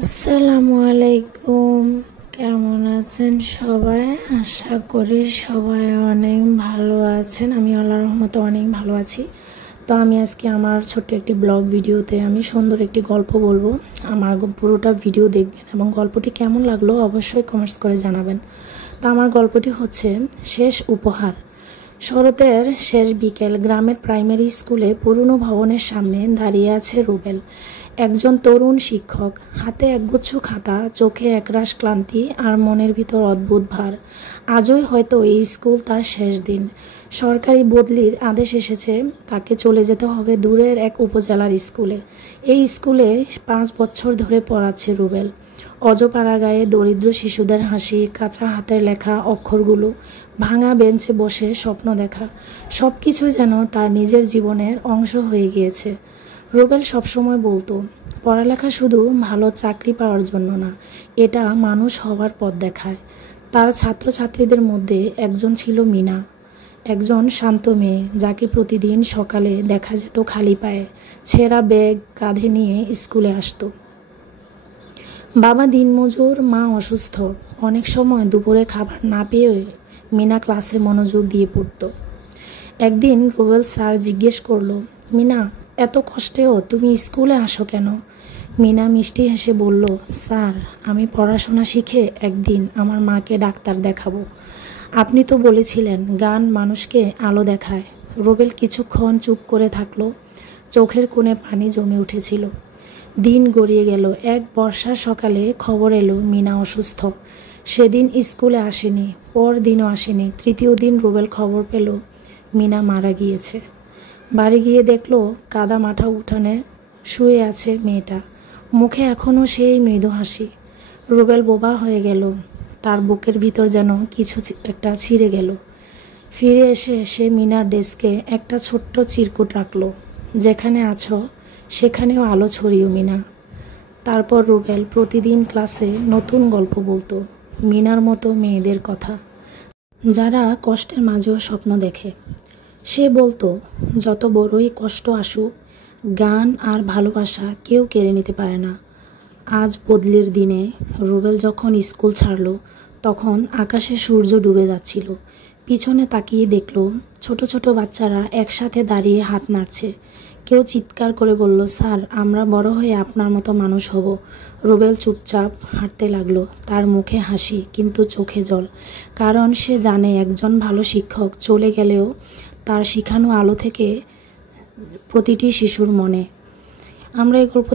আসসালামু আলাইকুম। কেমন আছেন সবাই? আশা করি সবাই অনেক ভালো আছেন। আমি আল্লাহর রহমতে অনেক ভালো আছি। তো আমি আজকে আমার ছোট্ট একটি ব্লগ ভিডিওতে আমি সুন্দর একটি গল্প বলবো। আমার পুরোটা ভিডিও দেখবেন এবং গল্পটি কেমন লাগলো অবশ্যই কমেন্টস করে জানাবেন। তো আমার গল্পটি হচ্ছে শেষ উপহার। শরতের শেষ বিকেল, গ্রামের প্রাইমারি স্কুলে পুরনো ভবনের সামনে দাঁড়িয়ে আছে রুবেল, একজন তরুণ শিক্ষক। হাতে একগুচ্ছ খাতা, চোখে একরাশ ক্লান্তি আর মনের ভিতর অদ্ভুত ভার। আজই হয়তো এই স্কুল তার শেষ দিন। সরকারি বদলির আদেশ এসেছে, তাকে চলে যেতে হবে দূরের এক উপজেলার স্কুলে। এই স্কুলে 5 বছর ধরে পড়াচ্ছে রুবেল। অজপাড়া গায়ে দরিদ্র শিশুদের হাসি, কাঁচা হাতের লেখা অক্ষরগুলো, ভাঙা বেঞ্চে বসে স্বপ্ন দেখা, সব কিছু যেন তার নিজের জীবনের অংশ হয়ে গিয়েছে। রুবেল সবসময় বলতো, পড়ালেখা শুধু ভালো চাকরি পাওয়ার জন্য না, এটা মানুষ হওয়ার পথ দেখায়। তার ছাত্রছাত্রীদের মধ্যে একজন ছিল মিনা, একজন শান্ত মেয়ে যাকে প্রতিদিন সকালে দেখা যেত খালি পায়ে, ছেঁড়া ব্যাগ কাঁধে নিয়ে স্কুলে আসতো। বাবা দিনমজুর, মা অসুস্থ। অনেক সময় দুপুরে খাবার না পেয়ে মিনা ক্লাসে মনোযোগ দিয়ে পড়তো। একদিন রুবেল স্যার জিজ্ঞেস করলো, মিনা, এত কষ্টেও তুমি স্কুলে আসো কেন? মিনা মিষ্টি হেসে বলল, স্যার, আমি পড়াশোনা শিখে একদিন আমার মাকে ডাক্তার দেখাবো। আপনি তো বলেছিলেন গান মানুষকে আলো দেখায়। রুবেল কিছুক্ষণ চুপ করে থাকলো। চোখের কোণে পানি জমে উঠেছিল। দিন গড়িয়ে গেল। এক বর্ষার সকালে খবর এলো মিনা অসুস্থ। সেদিন স্কুলে আসেনি, পরদিনও আসেনি। তৃতীয় দিন রুবেল খবর পেল মিনা মারা গিয়েছে। বাড়ি গিয়ে দেখলো কাদা মাঠা উঠানে শুয়ে আছে মেয়েটা, মুখে এখনও সেই মৃদু হাসি। রুবেল বোবা হয়ে গেল। তার বুকের ভিতর যেন কিছু একটা ছিঁড়ে গেল। ফিরে এসে সে মিনার ডেস্কে একটা ছোট্ট চিরকুট রাখলো, যেখানে আছো সেখানেও আলো ছড়িও মিনা। তারপর রুবেল প্রতিদিন ক্লাসে নতুন গল্প বলতো, মিনার মতো মেয়েদের কথা, যারা কষ্টের মাঝেও স্বপ্ন দেখে। সে বলতো, যত বড়ই কষ্ট আসুক, গান আর ভালোবাসা কেউ কেড়ে নিতে পারে না। আজ বদলির দিনে রুবেল যখন স্কুল ছাড়লো, তখন আকাশে সূর্য ডুবে যাচ্ছিল। পিছনে তাকিয়ে দেখলো ছোট ছোট বাচ্চারা একসাথে দাঁড়িয়ে হাত নাড়ছে। কেউ চিৎকার করে বলল, স্যার, আমরা বড় হয়ে আপনার মতো মানুষ হব। রুবেল চুপচাপ হাঁটতে লাগলো, তার মুখে হাসি কিন্তু চোখে জল। কারণ সে জানে একজন ভালো শিক্ষক চলে গেলেও তার শিখানো আলো থেকে প্রতিটি শিশুর মনে। আমরা এই গল্প